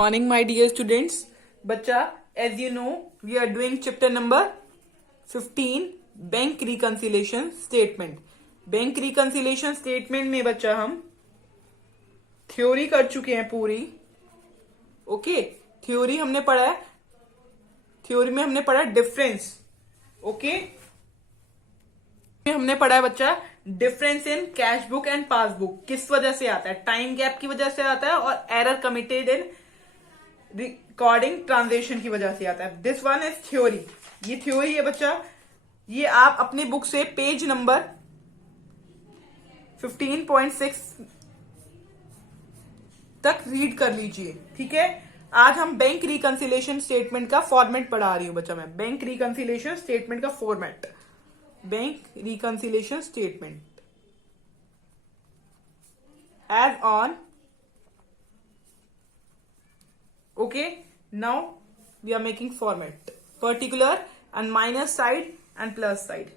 Morning, my dear students. बच्चा, as you know, we are doing chapter number 15, bank reconciliation statement. Bank reconciliation statement में बच्चा हम theory कर चुके हैं पूरी. ओके, थ्योरी हमने पढ़ा है. थ्योरी में हमने पढ़ा डिफरेंस. ओके, हमने पढ़ा है बच्चा difference in cash book and passbook. किस वजह से आता है? टाइम गैप की वजह से आता है और error committed in recording transaction की वजह से आता है. This one is theory. ये थ्योरी है बच्चा. ये आप अपनी बुक से पेज नंबर 15.6 तक रीड कर लीजिए. ठीक है. आज हम बैंक रिकंसिलेशन स्टेटमेंट का फॉर्मेट पढ़ा रही हूं बच्चा. मैं बैंक रिकंसिलेशन स्टेटमेंट का format. Bank reconciliation statement as on. Okay, now we are making format particular and minus side and plus side.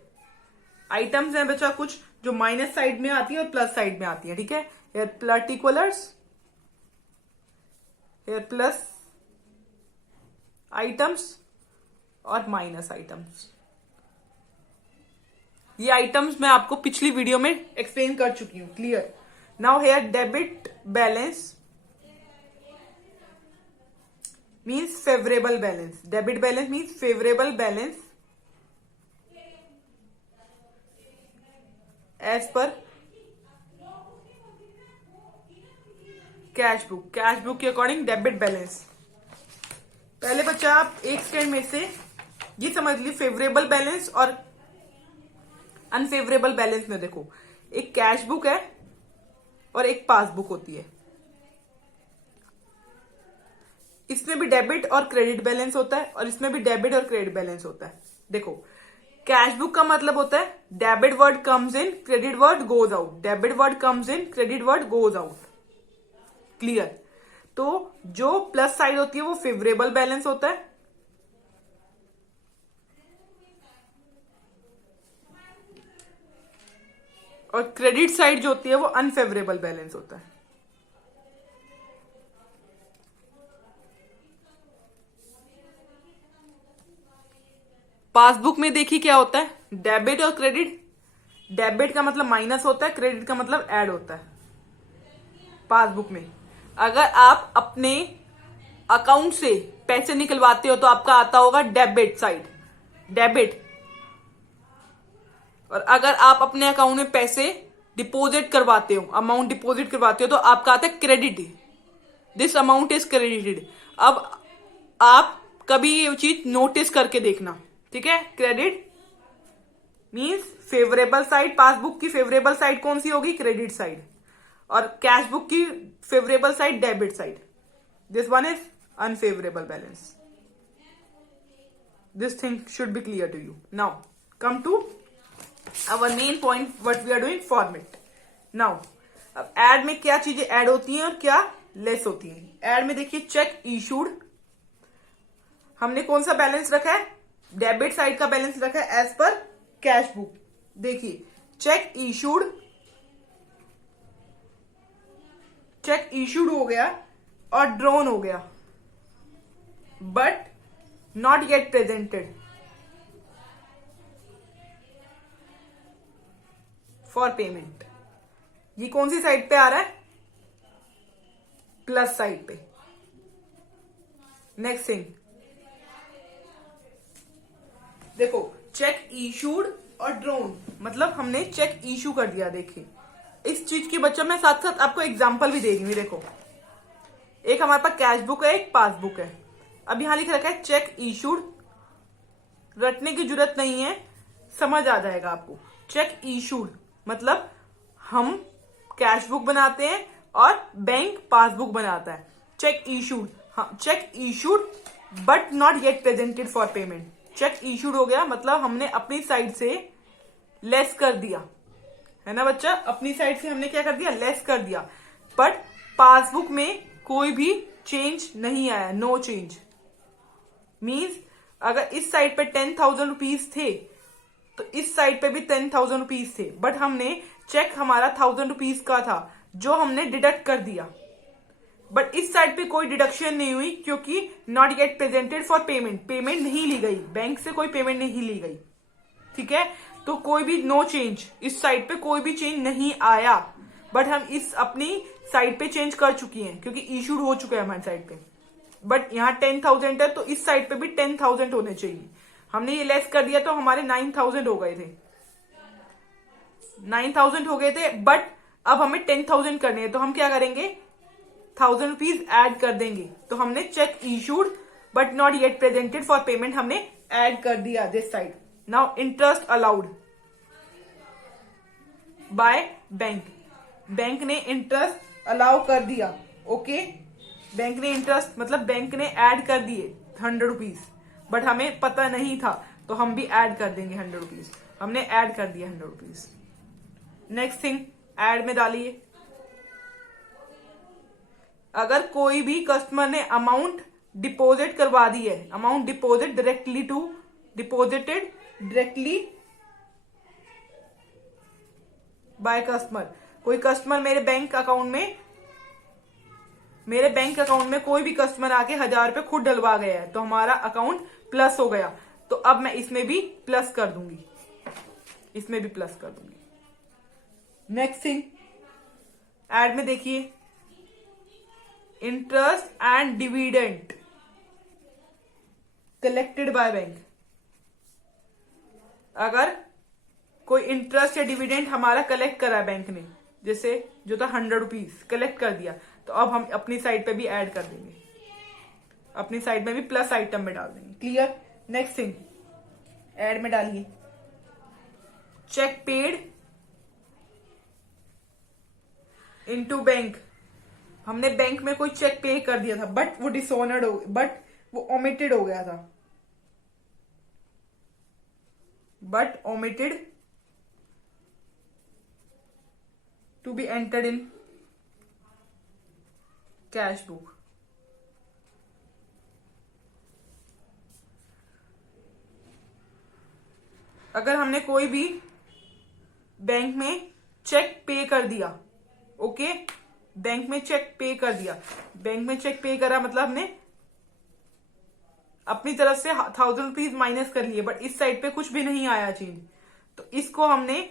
Items हैं बच्चा कुछ जो माइनस साइड में आती है और प्लस साइड में आती है. ठीक है. Here particulars, here plus items और माइनस आइटम्स. ये आइटम्स मैं आपको पिछली वीडियो में एक्सप्लेन कर चुकी हूं. Clear. Now here debit balance means favorable balance. Debit balance means favorable balance as per cash book. Cash book के अकॉर्डिंग डेबिट बैलेंस. पहले बच्चा आप एक सेकंड में से ये समझ ली फेवरेबल बैलेंस और अनफेवरेबल बैलेंस में. देखो, एक कैश बुक है और एक पासबुक होती है. इसमें भी डेबिट और क्रेडिट बैलेंस होता है और इसमें भी डेबिट और क्रेडिट बैलेंस होता है. देखो, कैश बुक का मतलब होता है debit word comes in, credit word goes out. Debit word comes in, credit word goes out. Clear. तो जो प्लस साइड होती है वो फेवरेबल बैलेंस होता है और क्रेडिट साइड जो होती है वो अनफेवरेबल बैलेंस होता है. पासबुक में देखिए क्या होता है, डेबिट और क्रेडिट. डेबिट का मतलब माइनस होता है, क्रेडिट का मतलब ऐड होता है. पासबुक में अगर आप अपने अकाउंट से पैसे निकलवाते हो तो आपका आता होगा डेबिट साइड, डेबिट. और अगर आप अपने अकाउंट में पैसे डिपॉजिट करवाते हो, अमाउंट डिपॉजिट करवाते हो तो आपका आता है credit. This amount is credited. अब आप कभी ये चीज नोटिस करके देखना. ठीक है. Credit means favourable side. Passbook की फेवरेबल साइड कौन सी होगी? Credit side. और कैश बुक की favourable side debit side. This one is unfavourable balance. This thing should be clear to you. Now come to our main point what we are doing format. Now अब add में क्या चीजें add होती हैं और क्या less होती हैं. एड में देखिए चेक इशूड. हमने कौन सा बैलेंस रखा है? डेबिट साइड का बैलेंस रखा है एज पर कैश बुक. देखिए, चेक इशूड, चेक इशूड हो गया और ड्रॉन हो गया but not yet presented for payment. ये कौन सी साइड पे आ रहा है? प्लस साइड पे. नेक्स्ट थिंग देखो, चेक इशूड और ड्रॉन मतलब हमने चेक इशू कर दिया. देखिए, इस चीज की बच्चा मैं साथ साथ आपको एग्जांपल भी देंगी. देखो, एक हमारे पास कैश बुक है, एक पासबुक है. अब यहां लिख रखा है चेक इशूड. रटने की जरूरत नहीं है, समझ आ जाएगा आपको. चेक इशूड मतलब हम कैश बुक बनाते हैं और बैंक पासबुक बनाता है. चेक इशूड, हाँ, check issued but not yet presented for payment. Check issued हो गया मतलब हमने अपनी साइड से लेस कर दिया, है ना बच्चा. अपनी साइड से हमने क्या कर दिया? लेस कर दिया. बट पासबुक में कोई भी चेंज नहीं आया. नो चेंज मीन्स अगर इस साइड पे 10,000 रुपीज थे तो इस साइड पे भी 10,000 रुपीज थे. बट हमने चेक हमारा 1,000 रुपीज का था जो हमने डिडक्ट कर दिया. बट इस साइड पे कोई डिडक्शन नहीं हुई क्योंकि not gate presented for payment, payment नहीं ली गई, बैंक से कोई पेमेंट नहीं ली गई। ठीक है, तो कोई भी नो चेंज, इस साइड पे कोई भी चेंज नहीं आया, बट हम इस अपनी साइड पे चेंज कर चुकी हैं क्योंकि इशूड हो चुका है हमारी साइड पे। बट यहाँ 10,000 है तो इस साइड पे भी 10,000 होने चाहिए। हमने ये लेस कर दिया तो हमारे 9,000 हो गए थे, 9,000 हो गए थे। बट अब हमें 10,000 करने हैं तो हम क्या करेंगे, 1,000 रुपीज ऐड कर देंगे। तो हमने check issued but not yet presented for payment हमने ऐड कर दिया this side. Now interest allowed by bank, bank ने इंटरेस्ट अलाउ कर दिया। ओके, बैंक ने इंटरेस्ट मतलब बैंक ने ऐड कर दिए 100 रुपीज, बट हमें पता नहीं था तो हम भी ऐड कर देंगे 100 रुपीज। हमने ऐड कर दिया 100 रुपीज। नेक्स्ट थिंग, ऐड में डालिए, अगर कोई भी कस्टमर ने अमाउंट डिपॉजिट करवा दी है, amount deposit directly to deposited directly by customer, कोई कस्टमर मेरे बैंक अकाउंट में कोई भी कस्टमर आके 1,000 रुपए खुद डलवा गया है तो हमारा अकाउंट प्लस हो गया। तो अब मैं इसमें भी प्लस कर दूंगी, इसमें भी प्लस कर दूंगी। नेक्स्ट थिंग, एड में देखिए, interest and dividend collected by bank. अगर कोई इंटरेस्ट या डिविडेंड हमारा कलेक्ट करा है बैंक ने, जैसे जो था 100 रुपीज कलेक्ट कर दिया, तो अब हम अपनी साइड पे भी ऐड कर देंगे, अपनी साइड में भी प्लस आइटम में डाल देंगे। क्लियर। नेक्स्ट थिंग, ऐड में डालिए, चेक पेड इनटू बैंक। हमने बैंक में कोई चेक पे कर दिया था बट वो डिसऑनर्ड हो, बट वो ओमिटेड हो गया था, but omitted to be entered in cash book. अगर हमने कोई भी बैंक में चेक पे कर दिया, ओके, बैंक में चेक पे कर दिया, बैंक में चेक पे करा मतलब हमने अपनी तरफ से 1,000 रुपीज माइनस कर लिए, बट इस साइड पे कुछ भी नहीं आया चेंज, तो इसको हमने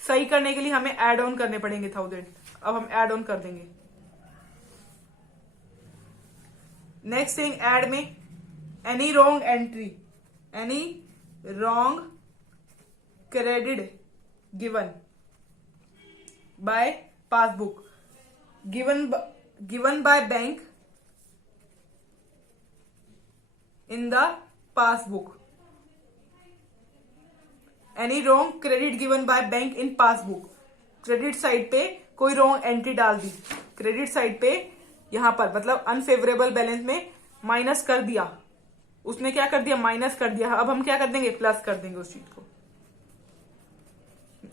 सही करने के लिए हमें ऐड ऑन करने पड़ेंगे 1,000। अब हम ऐड ऑन कर देंगे। नेक्स्ट थिंग, ऐड में any wrong entry, any wrong credit given by passbook, given by bank in the passbook, any wrong credit given by bank in passbook। Credit side पे कोई wrong entry डाल दी, credit side पे यहां पर मतलब unfavourable balance में minus कर दिया, उसने क्या कर दिया, माइनस कर दिया। अब हम क्या कर देंगे, प्लस कर देंगे उस चीज को।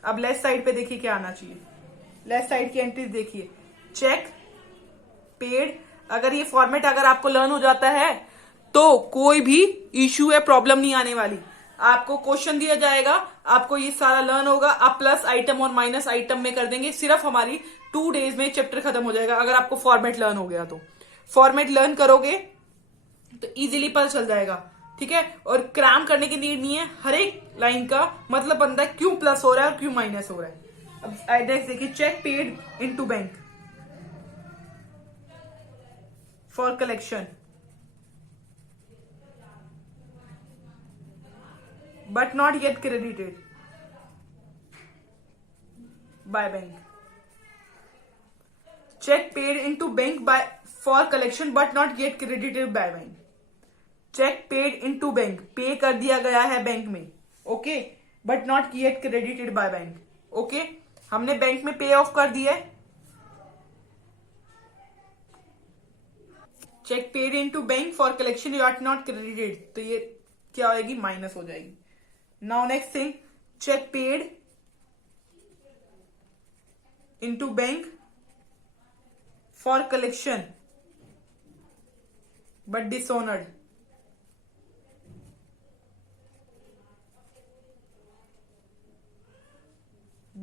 अब लेफ्ट साइड पे देखिए क्या आना चाहिए, लेफ्ट साइड की एंट्री देखिए, चेक पेड। अगर ये फॉर्मेट अगर आपको लर्न हो जाता है तो कोई भी इश्यू या प्रॉब्लम नहीं आने वाली। आपको क्वेश्चन दिया जाएगा, आपको ये सारा लर्न होगा, आप प्लस आइटम और माइनस आइटम में कर देंगे, सिर्फ हमारी 2 डेज में चैप्टर खत्म हो जाएगा। अगर आपको फॉर्मेट लर्न हो गया तो फॉर्मेट लर्न करोगे तो इजीली पता चल जाएगा। ठीक है, और क्रैम करने की नीड नहीं है, हर एक लाइन का मतलब बनता है क्यों प्लस हो रहा है और क्यों माइनस हो रहा है। अब एड्रेस देखिए, cheque paid into bank for collection but not yet credited by bank, check paid into bank by for collection but not yet credited by bank, check paid into bank, पे कर दिया गया है बैंक में, okay, but not yet credited by bank, okay, हमने bank में pay off कर दिया है, cheque paid into bank for collection you are not credited, तो ये क्या होगी, माइनस हो जाएगी। Now next thing, check paid into bank for collection but dishonored,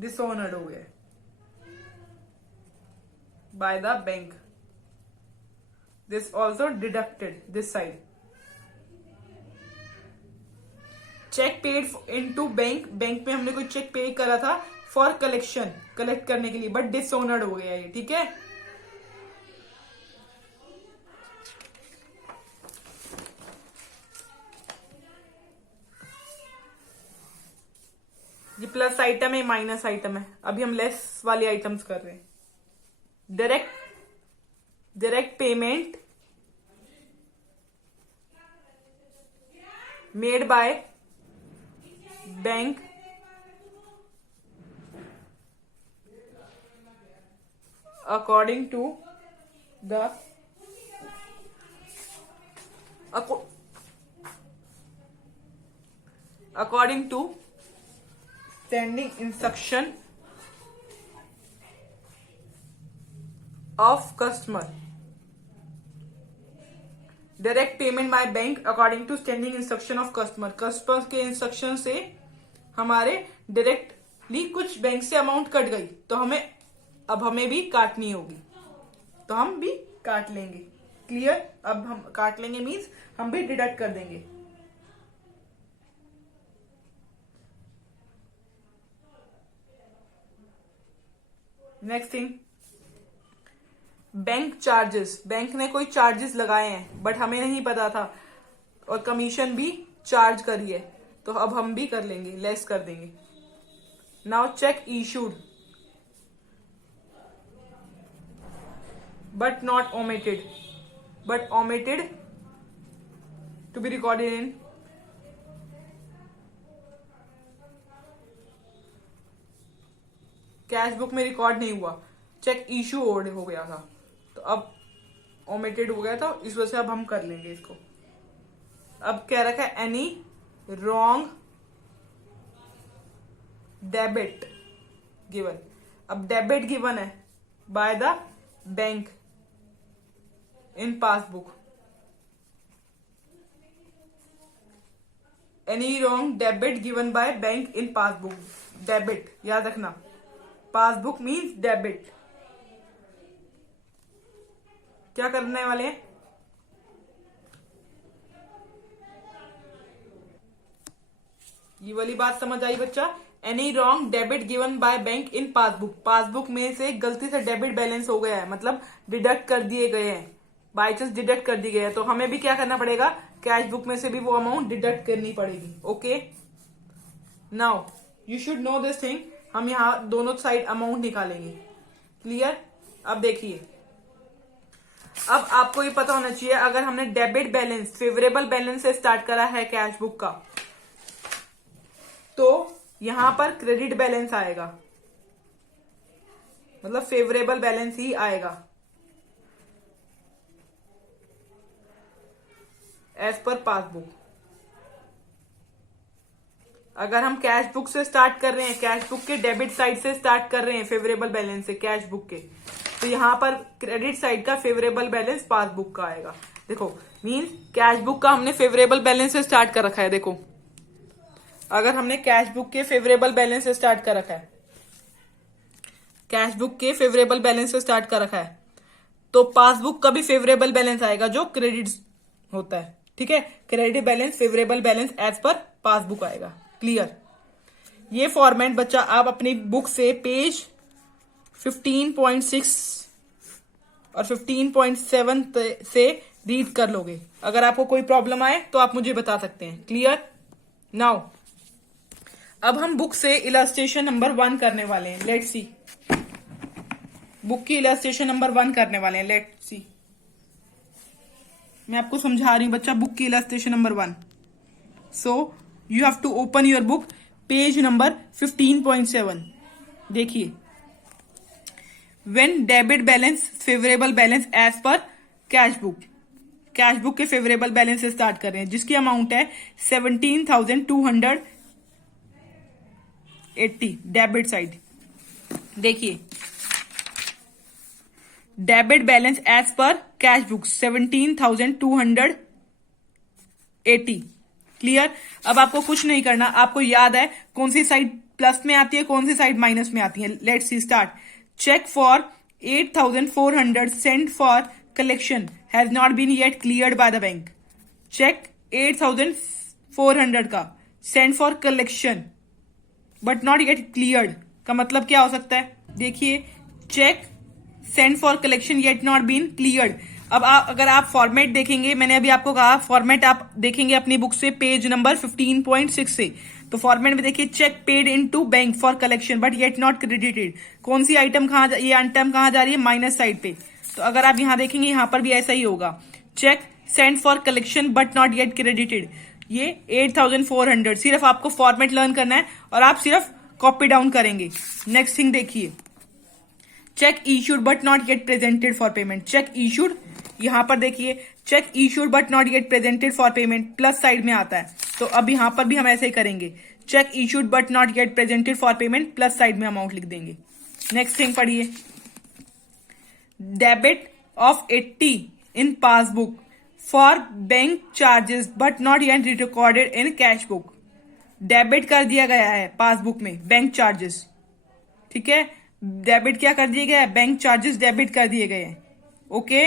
dishonored हो गया by the bank, this also deducted this side. Cheque paid in to bank, bank में हमने कोई चेक पे करा था फॉर कलेक्शन, कलेक्ट करने के लिए, बट डिसऑनर्ड हो गया ये. ठीक है, ये प्लस आइटम है, माइनस आइटम है. अभी हम लेस वाले आइटम्स कर रहे हैं. Direct payment made by bank according to the according to standing instruction of customer. Direct payment by bank according to standing instruction of customer. Customer के instruction से हमारे डायरेक्टली कुछ बैंक से अमाउंट कट गई, तो अब हमें भी काटनी होगी, तो हम भी काट लेंगे. क्लियर? अब हम काट लेंगे मीन्स हम भी डिडक्ट कर देंगे. Next thing, bank charges. Bank ने कोई चार्जेस लगाए हैं बट हमें नहीं पता था, और कमीशन भी चार्ज करी है, तो अब हम भी कर लेंगे, लेस कर देंगे. Now check issued but not omitted, but omitted to be recorded in cash book में रिकॉर्ड नहीं हुआ. चेक इशू हो गया था, तो अब ओमिटेड हो गया था, इस वजह से अब हम कर लेंगे इसको. अब क्या रखा है, एनी रॉन्ग डेबिट गिवन. अब डेबिट गिवन है bye the bank in passbook. Any wrong debit given by bank in passbook. Debit याद रखना, पासबुक मीन्स डेबिट. क्या करने वाले हैं, ये वाली बात समझ आई बच्चा? Any wrong debit given by bank in passbook. Passbook में से गलती से डेबिट बैलेंस हो गया है, मतलब डिडक्ट कर दिए गए हैं, बाई चांस डिडक्ट कर दिए गए हैं, तो हमें भी क्या करना पड़ेगा, कैश बुक में से भी वो अमाउंट डिडक्ट करनी पड़ेगी. Okay, now you should know this thing. हम यहाँ दोनों साइड अमाउंट निकालेंगे. क्लियर? अब देखिए, अब आपको ये पता होना चाहिए, अगर हमने डेबिट बैलेंस फेवरेबल बैलेंस से स्टार्ट करा है कैश बुक का, तो यहां पर क्रेडिट बैलेंस आएगा, मतलब फेवरेबल बैलेंस ही आएगा एज पर पासबुक. अगर हम कैश बुक से स्टार्ट कर रहे हैं, कैश बुक के डेबिट साइड से स्टार्ट कर रहे हैं फेवरेबल बैलेंस से कैश बुक के, तो यहां पर क्रेडिट साइड का फेवरेबल बैलेंस पासबुक का आएगा. देखो, मींस कैश बुक का हमने फेवरेबल बैलेंस से स्टार्ट कर रखा है. देखो, अगर हमने कैश बुक के फेवरेबल बैलेंस से स्टार्ट कर रखा है, कैश बुक के फेवरेबल बैलेंस से स्टार्ट कर रखा है, तो पासबुक का भी फेवरेबल बैलेंस आएगा जो क्रेडिट होता है. ठीक है, credit balance favourable balance as per passbook आएगा. क्लियर? ये फॉर्मेट बच्चा आप अपनी बुक से पेज 15.6 और 15.7 से रीड कर लोगे. अगर आपको कोई प्रॉब्लम आए तो आप मुझे बता सकते हैं. क्लियर? नाउ अब हम बुक से इलस्ट्रेशन नंबर 1 करने वाले हैं. लेट्स सी, बुक की इलस्ट्रेशन नंबर 1 करने वाले हैं. लेट्स सी, मैं आपको समझा रही हूं बच्चा, बुक की illustration number 1. So you have to open your book, page number 15.7. देखिए, when debit balance favourable balance as per cash book. Cash book के फेवरेबल बैलेंस से स्टार्ट कर रहे हैं, जिसकी अमाउंट है 17,280 डेबिट साइड. देखिए, debit balance as per cash book 17,280. Clear? अब आपको कुछ नहीं करना, आपको याद है कौन सी साइड प्लस में आती है, कौन सी साइड माइनस में आती है. Let's see start. Cheque for 8,400 sent for collection has not been yet cleared by the bank. Cheque 8,400 का send for collection but not yet cleared का मतलब क्या हो सकता है? देखिए, cheque send for collection yet not been cleared. अब अगर आप फॉर्मेट देखेंगे, मैंने अभी आपको कहा फॉर्मेट आप देखेंगे अपनी बुक से पेज नंबर 15.6 से, तो फॉर्मेट में देखिए cheque paid into bank for collection but yet not credited. कौन सी आइटम ये आइटम कहाँ जा रही है? माइनस साइड पे। तो अगर आप यहां देखेंगे यहां पर भी ऐसा ही होगा, cheque send for collection but not yet credited. ये 8,400। सिर्फ आपको फॉर्मेट लर्न करना है और आप सिर्फ कॉपी डाउन करेंगे। नेक्स्ट थिंग देखिए, check issued but not yet presented for payment. Check issued, यहां पर देखिए check issued but not yet presented for payment plus side में आता है, तो अब यहां पर भी हम ऐसे ही करेंगे, check issued but not yet presented for payment plus side में अमाउंट लिख देंगे। नेक्स्ट थिंग पढ़िए, debit of 80 in passbook for bank charges but not yet recorded in cash book. Debit कर दिया गया है पासबुक में बैंक चार्जेस, ठीक है, डेबिट क्या कर दिया गया है? बैंक चार्जेस डेबिट कर दिए गए हैं। ओके,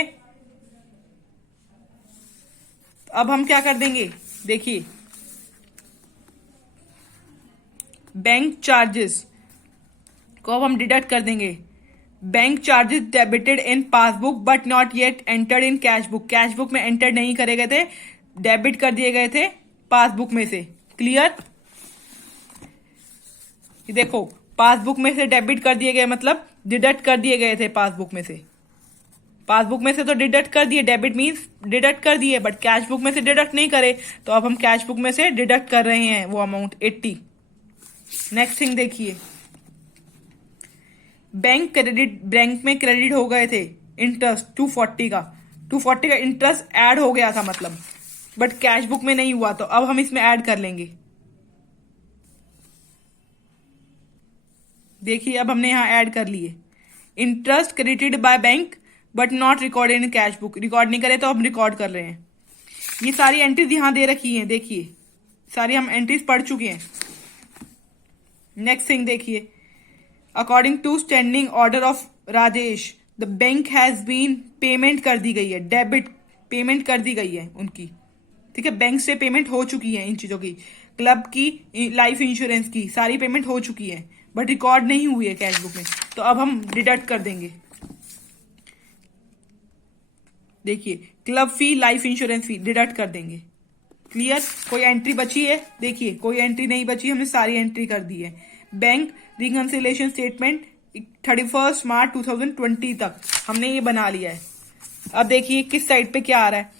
अब हम क्या कर देंगे? देखिए, बैंक चार्जेस को अब हम डिडक्ट कर देंगे। Bank charges debited in passbook but not yet entered in cash book. Cash book में एंटर नहीं करे गए थे, डेबिट कर दिए गए थे पासबुक में से। क्लियर? देखो, पासबुक में से डेबिट कर दिए गए मतलब डिडक्ट कर दिए गए थे पासबुक में से। पासबुक में से तो डिडक्ट कर दिए, डेबिट मीन्स डिडक्ट कर दिए, बट कैश बुक में से डिडक्ट नहीं करे, तो अब हम कैश बुक में से डिडक्ट कर रहे हैं वो अमाउंट 80। नेक्स्ट थिंग देखिए, बैंक में क्रेडिट हो गए थे इंटरेस्ट 240 का। 240 का इंटरेस्ट ऐड हो गया था मतलब, बट कैश बुक में नहीं हुआ, तो अब हम इसमें ऐड कर लेंगे। देखिए, अब हमने यहां ऐड कर लिए, interest credited by bank but not recorded in cash book. Record नहीं करे तो हम रिकॉर्ड कर रहे हैं। ये सारी एंट्रीज यहां दे रखी हैं, देखिए सारी हम एंट्रीज पढ़ चुके हैं। नेक्स्ट थिंग देखिए, according to standing order of Rajesh the bank has been, payment कर दी गई है, डेबिट पेमेंट कर दी गई है उनकी, ठीक है, बैंक से पेमेंट हो चुकी है इन चीजों की, क्लब की, लाइफ इंश्योरेंस की, सारी पेमेंट हो चुकी है, बट रिकॉर्ड नहीं हुई है कैश बुक में, तो अब हम डिडक्ट कर देंगे। देखिए, क्लब फी, लाइफ इंश्योरेंस फी डिडक्ट कर देंगे। क्लियर? कोई एंट्री बची है? देखिए, कोई एंट्री नहीं बची, हमने सारी एंट्री कर दी है। बैंक रिकंसिलिएशन स्टेटमेंट 31 मार्च 2020 तक हमने ये बना लिया है। अब देखिए किस साइड पे क्या आ रहा है,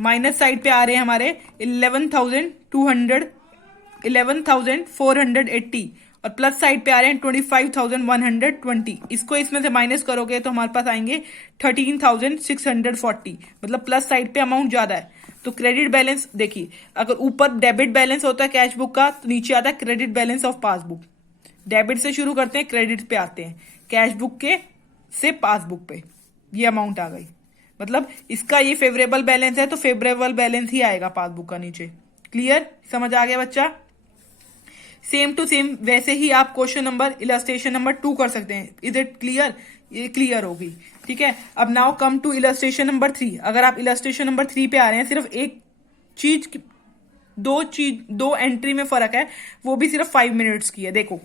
माइनस साइड पे आ रहे हैं हमारे 11,480 और प्लस साइड पे आ रहे हैं 25,120। इसको इसमें से माइनस करोगे तो हमारे पास आएंगे 13,640, मतलब प्लस साइड पे अमाउंट ज्यादा है। तो क्रेडिट बैलेंस देखिए, अगर ऊपर डेबिट बैलेंस होता है कैश बुक का, तो नीचे आता है credit balance of passbook. Debit से शुरू करते हैं, क्रेडिट पे आते हैं, कैश बुक के से पासबुक पे ये अमाउंट आ गई, मतलब इसका ये फेवरेबल बैलेंस है तो फेवरेबल बैलेंस ही आएगा पासबुक का नीचे। क्लियर? समझ आ गया बच्चा? सेम टू सेम वैसे ही आप क्वेश्चन नंबर इलस्ट्रेशन नंबर 2 कर सकते हैं। Is it clear? ये क्लियर होगी, ठीक है। अब now come to illustration number 3। अगर आप इलस्ट्रेशन नंबर 3 पे आ रहे हैं, सिर्फ एक चीज, दो एंट्री में फर्क है, वो भी सिर्फ 5 मिनट्स की है। देखो,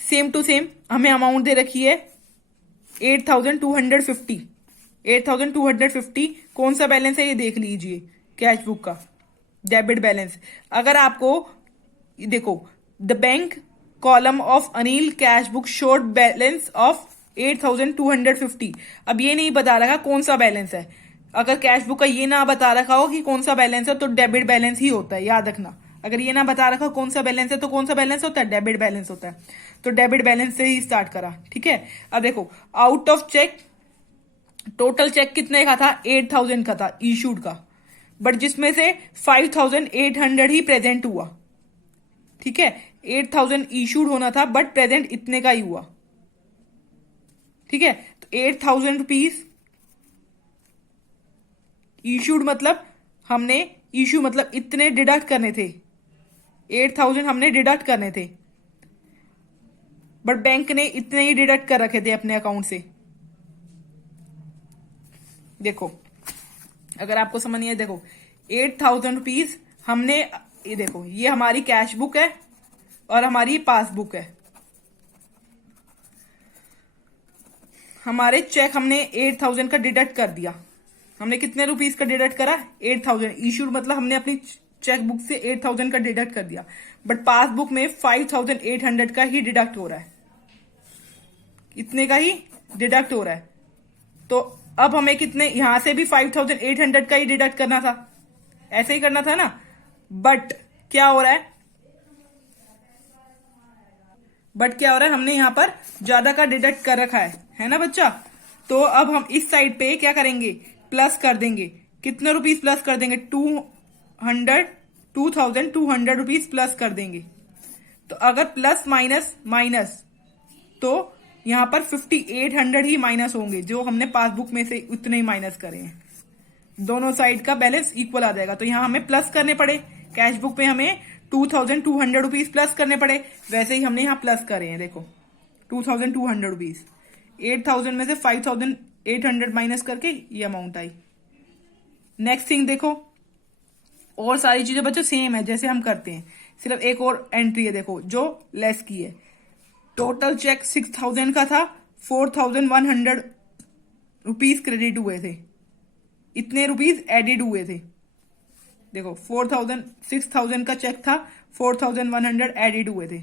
सेम टू सेम हमें अमाउंट दे रखी है 8,250। 8,250 कौन सा बैलेंस है ये देख लीजिए, कैश बुक का डेबिट बैलेंस। अगर आपको देखो, the bank column of Anil cash book showed balance of 8,250। अब ये नहीं बता रखा कौन सा बैलेंस है। अगर कैश बुक का ये ना बता रखा हो कि कौन सा बैलेंस है तो डेबिट बैलेंस ही होता है, याद रखना। अगर ये ना बता रखा कौन सा बैलेंस है तो कौन सा बैलेंस होता है? डेबिट बैलेंस होता है। तो डेबिट बैलेंस से ही स्टार्ट करा, ठीक है। अब देखो, out of cheque, total cheque कितने का था? 8,000 का था इशूड का, बट जिसमें से 5,800 ही प्रेजेंट हुआ, ठीक है। 8,000 इशूड होना था बट प्रेजेंट इतने का ही हुआ, ठीक है। तो 8,000 रुपीज इशूड मतलब हमने इशू मतलब इतने डिडक्ट करने थे, 8,000 हमने डिडक्ट करने थे, बट बैंक ने इतने ही डिडक्ट कर रखे थे अपने अकाउंट से। देखो अगर आपको समझ नहीं है, देखो 8,000 रुपीज हमने, ये देखो ये हमारी कैश बुक है और हमारी पासबुक है। हमारे चेक हमने 8,000 का डिडक्ट कर दिया। हमने कितने रुपीस का डिडक्ट करा? 8,000। इशूड मतलब हमने अपनी चेक बुक से 8,000 का डिडक्ट कर दिया, बट पासबुक में 5,800 का ही डिडक्ट हो रहा है, इतने का ही डिडक्ट हो रहा है। तो अब हमें कितने, यहां से भी 5,800 का ही डिडक्ट करना था, ऐसे ही करना था ना। बट क्या हो रहा है, हमने यहां पर ज्यादा का डिडक्ट कर रखा है ना बच्चा। तो अब हम इस साइड पे क्या करेंगे, प्लस कर देंगे। कितने रुपीस प्लस कर देंगे? 2,200 रुपीस प्लस कर देंगे। तो अगर प्लस माइनस माइनस, तो यहां पर 5,800 ही माइनस होंगे, जो हमने पासबुक में से उतने ही माइनस करे हैं। दोनों साइड का बैलेंस इक्वल आ जाएगा। तो यहां हमें प्लस करने पड़े, कैश बुक में हमें 2,200 रुपीज प्लस करने पड़े, वैसे ही हमने यहां प्लस करे हैं। देखो 2,200 रुपीज, 8,000 में से 5,800 माइनस करके ये अमाउंट आई। नेक्स्ट थिंग देखो, और सारी चीजें बच्चों सेम है जैसे हम करते हैं, सिर्फ एक और एंट्री है देखो जो लेस की है। टोटल चेक 6,000 का था, 4,100 रुपीज क्रेडिट हुए थे, इतने रुपीज एडिड हुए थे। देखो 6,000 का चेक था, 4,100 एडिड हुए थे,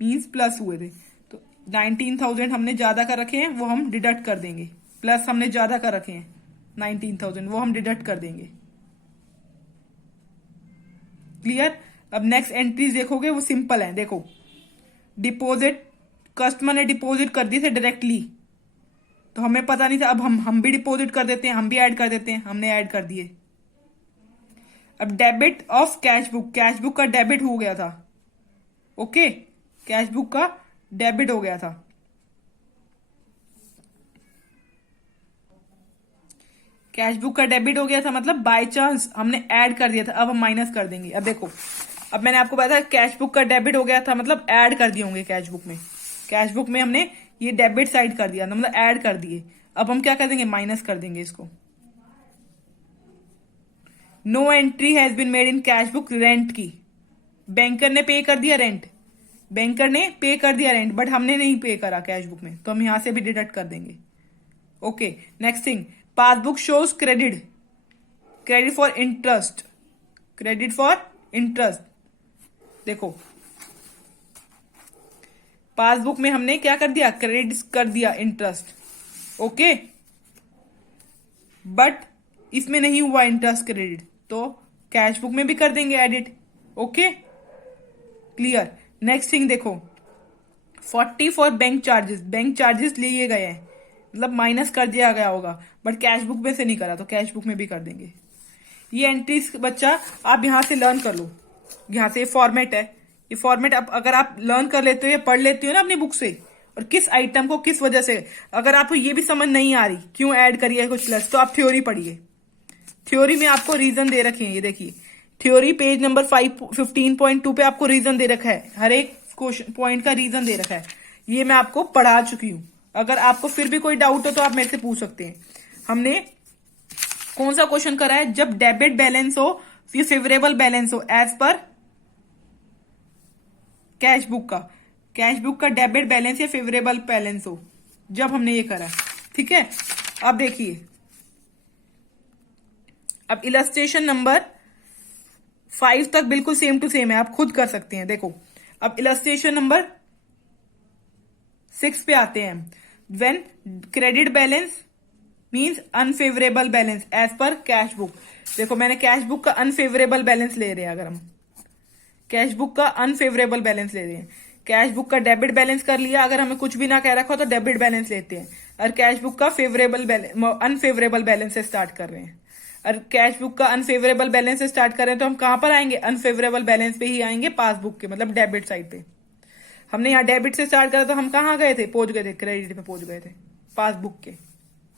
मींस प्लस हुए थे। तो 19,000 हमने ज्यादा कर रखे हैं, वो हम डिडक्ट कर देंगे। प्लस हमने ज्यादा कर रखे हैं 19,000, वो हम डिडक्ट कर देंगे। क्लियर? अब नेक्स्ट एंट्रीज देखोगे वो सिंपल है। देखो डिपॉजिट, कस्टमर ने डिपॉजिट कर दी थे डायरेक्टली, तो हमें पता नहीं था। अब हम भी डिपॉजिट कर देते हैं, हम भी ऐड कर देते हैं, हमने ऐड कर दिए। अब debit of cash book, cash book का डेबिट हो गया था। ओके, कैश बुक का डेबिट हो गया था। कैश बुक का डेबिट हो गया था मतलब बाय चांस हमने ऐड कर दिया था, अब हम माइनस कर देंगे। अब देखो, अब मैंने आपको बताया कैश बुक का डेबिट हो गया था मतलब ऐड कर दिए होंगे कैश बुक में। कैश बुक में हमने ये डेबिट साइड कर दिया, मतलब ऐड कर दिए। अब हम क्या कर देंगे, माइनस कर देंगे इसको। No entry has been made in cash book rent की, बैंकर ने पे कर दिया रेंट, बैंकर ने पे कर दिया रेंट, बट हमने नहीं पे करा कैश बुक में, तो हम यहां से भी डिडक्ट कर देंगे। Okay, next thing, passbook shows credit, credit for interest, credit for interest. देखो पासबुक में हमने क्या कर दिया, क्रेडिट कर दिया इंटरेस्ट। ओके, बट इसमें नहीं हुआ इंटरेस्ट क्रेडिट, तो कैश बुक में भी कर देंगे edit. Okay, clear? Next thing देखो, 40 for bank charges, bank charges लिए गए हैं मतलब माइनस कर दिया गया होगा, बट कैश बुक में से नहीं करा, तो कैश बुक में भी कर देंगे। ये एंट्रीज बच्चा आप यहां से लर्न कर लो, यहां से फॉर्मेट है, ये फॉर्मेट अगर आप लर्न कर लेते हो या पढ़ लेते हो ना अपनी बुक से, और किस आइटम को किस वजह से, अगर आपको ये भी समझ नहीं आ रही क्यों ऐड करिए कुछ प्लस, तो आप थ्योरी पढ़िए। थ्योरी में आपको रीजन दे रखे हैं, ये देखिए थ्योरी पेज नंबर 15.2 पे आपको रीजन दे रखा है, हर एक क्वेश्चन पॉइंट का रीजन दे रखा है। ये मैं आपको पढ़ा चुकी हूं, अगर आपको फिर भी कोई डाउट हो तो आप मेरे से पूछ सकते हैं। हमने कौन सा क्वेश्चन करा है, जब डेबिट बैलेंस हो फिर फेवरेबल बैलेंस हो एज पर कैश बुक का, कैश बुक का डेबिट बैलेंस या फेवरेबल बैलेंस हो, जब हमने ये करा। ठीक है, अब देखिए, अब इलस्ट्रेशन नंबर 5 तक बिल्कुल सेम टू सेम है, आप खुद कर सकते हैं। देखो अब इलस्ट्रेशन नंबर 6 पे आते हैं। When credit balance means unfavourable balance as per cash book. देखो मैंने कैश बुक का अनफेवरेबल बैलेंस ले रहे हैं, अगर हम कैश बुक का अनफेवरेबल बैलेंस ले रहे हैं, कैश बुक का डेबिट बैलेंस कर लिया, अगर हमें कुछ भी ना कह रखा हो तो डेबिट बैलेंस लेते हैं, और कैश बुक का फेवरेबल अनफेवरेबल बैलेंस से स्टार्ट कर रहे हैं, और कैश बुक का अनफेवरेबल बैलेंस से स्टार्ट कर रहे हैं, तो हम कहां पर आएंगे, अनफेवरेबल बैलेंस पे ही आएंगे, पासबुक के मतलब डेबिट साइड पे। हमने यहाँ डेबिट से स्टार्ट करा तो हम कहां गए थे, पहुंच गए थे क्रेडिट पे, पहुंच गए थे पासबुक के।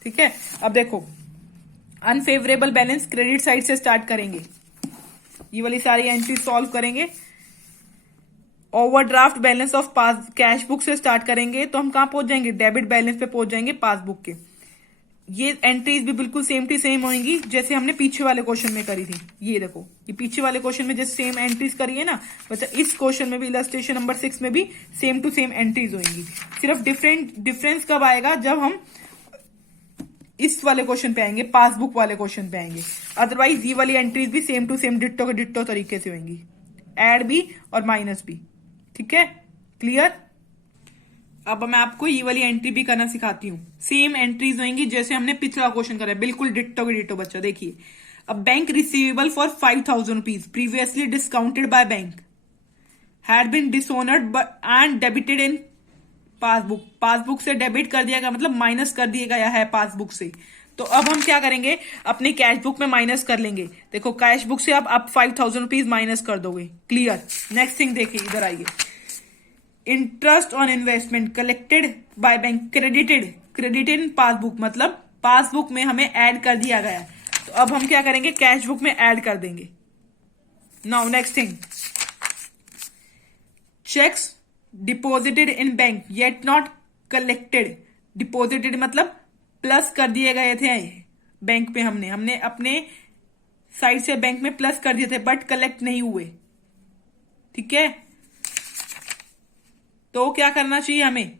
ठीक है, अब देखो अनफेवरेबल बैलेंस क्रेडिट साइड से स्टार्ट करेंगे, ये वाली सारी एंट्री सॉल्व करेंगे। Overdraft balance of pass cash book से स्टार्ट करेंगे तो हम कहां पहुंच जाएंगे, डेबिट बैलेंस पे पहुंच जाएंगे पासबुक के। ये एंट्रीज भी बिल्कुल सेम टू सेम होंगी जैसे हमने पीछे वाले क्वेश्चन में करी थी। ये देखो, ये पीछे वाले क्वेश्चन में जैसे सेम एंट्रीज करी है ना बच्चा, इस क्वेश्चन में भी इलस्ट्रेशन नंबर 6 में भी सेम टू सेम एंट्रीज होंगी। सिर्फ डिफरेंस कब आएगा, जब हम इस वाले क्वेश्चन पे आएंगे, पासबुक वाले क्वेश्चन पे आएंगे। अदरवाइज ये वाली एंट्रीज भी सेम टू सेम डिट्टो के डिट्टो तरीके से होंगी, ऐड भी और माइनस भी। ठीक है, क्लियर। अब मैं आपको ये वाली एंट्री भी करना सिखाती हूँ। सेम एंट्रीज होंगी जैसे हमने पिछला क्वेश्चन करा है, बिल्कुल डिट्टो के डिट्टो बच्चा। देखिए, अब bank receivable for 5,000 rupees previously discounted by bank had been dishonoured and debited in passbook. Passbook से डेबिट कर दिया गया, मतलब माइनस कर दिया गया है पासबुक से। तो अब हम क्या करेंगे, अपने कैश बुक में माइनस कर लेंगे। देखो, कैश बुक से अब 5,000 रुपीज माइनस कर दोगे। क्लियर। नेक्स्ट थिंग देखिए, इधर आइए। Interest on investment collected by bank credited in passbook, मतलब पासबुक में हमें ऐड कर दिया गया है। तो अब हम क्या करेंगे, कैश बुक में ऐड कर देंगे। Now next thing, checks deposited in bank yet not collected. Deposited मतलब प्लस कर दिए गए थे बैंक पे, हमने अपने साइड से बैंक में प्लस कर दिए थे बट कलेक्ट नहीं हुए। ठीक है, तो क्या करना चाहिए हमें,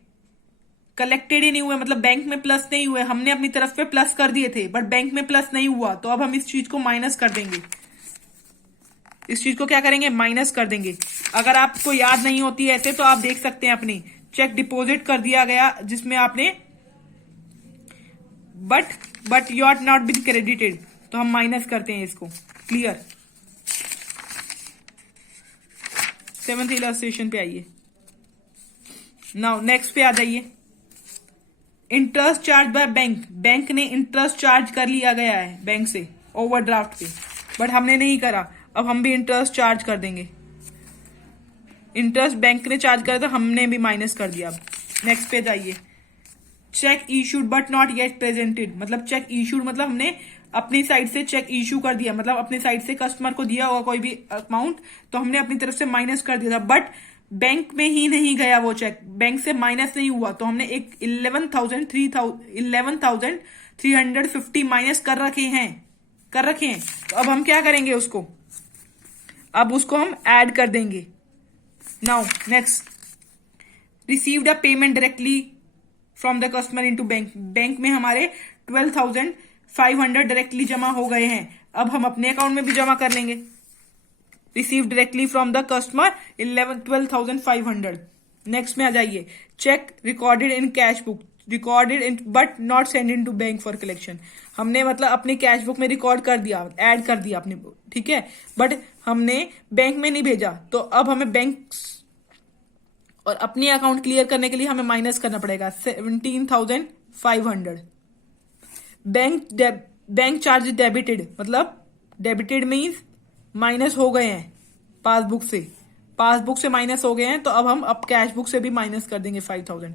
कलेक्टेड ही नहीं हुए, मतलब बैंक में प्लस नहीं हुए। हमने अपनी तरफ पे प्लस कर दिए थे बट बैंक में प्लस नहीं हुआ, तो अब हम इस चीज को माइनस कर देंगे। इस चीज को क्या करेंगे, माइनस कर देंगे। अगर आपको याद नहीं होती है ऐसे तो आप देख सकते हैं अपनी, चेक डिपॉजिट कर दिया गया जिसमें आपने but you are not been credited, तो हम माइनस करते हैं इसको। क्लियर। 7th इलस्ट्रेशन पे आइए। नाउ नेक्स्ट पे आ जाइए। Interest charge by bank, bank ने इंटरेस्ट चार्ज कर लिया गया है बैंक से ओवरड्राफ्ट पे, बट हमने नहीं करा। अब हम भी इंटरेस्ट चार्ज कर देंगे। इंटरेस्ट बैंक ने चार्ज करा तो हमने भी माइनस कर दिया। अब नेक्स्ट पे जाइए। Check issued but not yet presented, मतलब चेक इशूड मतलब हमने अपनी साइड से चेक इशू कर दिया, मतलब अपनी साइड से कस्टमर को दिया होगा कोई भी अमाउंट, तो हमने अपनी तरफ से माइनस कर दिया था, बट बैंक में ही नहीं गया वो चेक, बैंक से माइनस नहीं हुआ, तो हमने एक 11,350 माइनस कर रखे हैं। तो अब हम क्या करेंगे, अब उसको हम ऐड कर देंगे। Now next, received a payment directly from the customer into bank, bank में हमारे 12,500 डायरेक्टली जमा हो गए हैं। अब हम अपने अकाउंट में भी जमा कर लेंगे। Receive directly from the customer 12,500। Next में आ जाइए। Cheque recorded in cash book, recorded in but not send in to bank for collection. हमने मतलब अपनी कैश बुक में रिकॉर्ड कर दिया, ऐड कर दिया अपने, ठीक है, बट हमने बैंक में नहीं भेजा। तो अब हमें बैंक और अपनी अकाउंट क्लियर करने के लिए हमें माइनस करना पड़ेगा 17,500। बैंक चार्ज डेबिटेड, मतलब डेबिटेड मीन्स माइनस हो गए हैं पासबुक से माइनस हो गए हैं। तो अब हम कैश बुक से भी माइनस कर देंगे 5,000।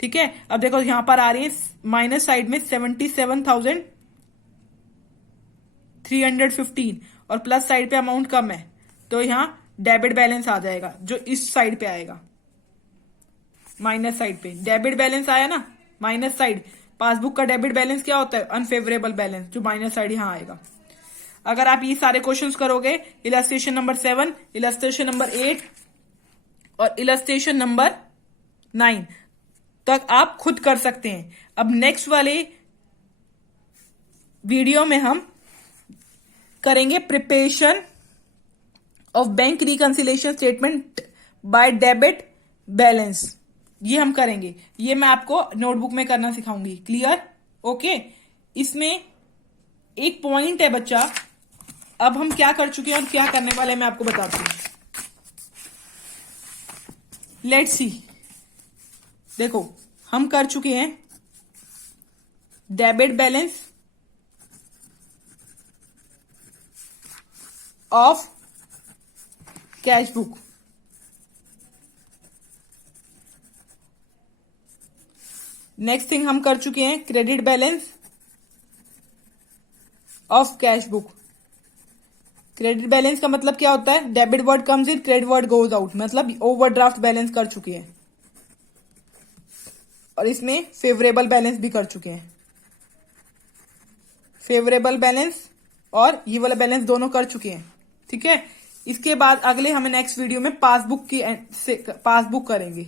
ठीक है, अब देखो यहां पर आ रही है माइनस साइड में 77,315 और प्लस साइड पे अमाउंट कम है, तो यहां डेबिट बैलेंस आ जाएगा जो इस साइड पे आएगा। माइनस साइड पे डेबिट बैलेंस आया ना, माइनस साइड पासबुक का डेबिट बैलेंस क्या होता है, अनफेवरेबल बैलेंस, जो माइनस साइड यहां आएगा। अगर आप ये सारे क्वेश्चंस करोगे, इलस्ट्रेशन नंबर 7, इलस्ट्रेशन नंबर 8 और इलस्ट्रेशन नंबर 9 तक आप खुद कर सकते हैं। अब नेक्स्ट वाले वीडियो में हम करेंगे preparation of bank reconciliation statement by debit balance. ये हम करेंगे, ये मैं आपको नोटबुक में करना सिखाऊंगी। Clear, okay. इसमें एक पॉइंट है बच्चा, अब हम क्या कर चुके हैं और क्या करने वाले हैं मैं आपको बताती हूं। लेट्स सी, देखो हम कर चुके हैं debit balance of cash book, next thing हम कर चुके हैं credit balance of cash book. Credit balance का मतलब क्या होता है, debit word comes in, credit word goes out, मतलब ओवरड्राफ्ट बैलेंस कर चुके हैं और इसमें फेवरेबल बैलेंस भी कर चुके हैं। फेवरेबल बैलेंस और ये वाला बैलेंस दोनों कर चुके हैं। ठीक है, इसके बाद अगले हमें नेक्स्ट वीडियो में पासबुक करेंगे,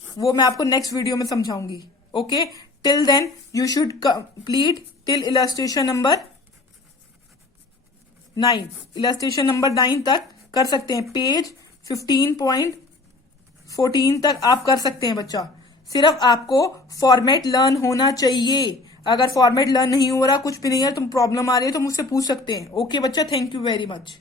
वो मैं आपको नेक्स्ट वीडियो में समझाऊंगी। Okay, till then you should complete till illustration number 9। Illustration number 9 तक कर सकते हैं, पेज 15.14 तक आप कर सकते हैं बच्चा। सिर्फ आपको फॉर्मेट लर्न होना चाहिए। अगर फॉर्मेट लर्न नहीं हो रहा, कुछ भी नहीं है, तुम प्रॉब्लम आ रही है तो मुझसे पूछ सकते हैं। ओके बच्चा, थैंक यू वेरी मच।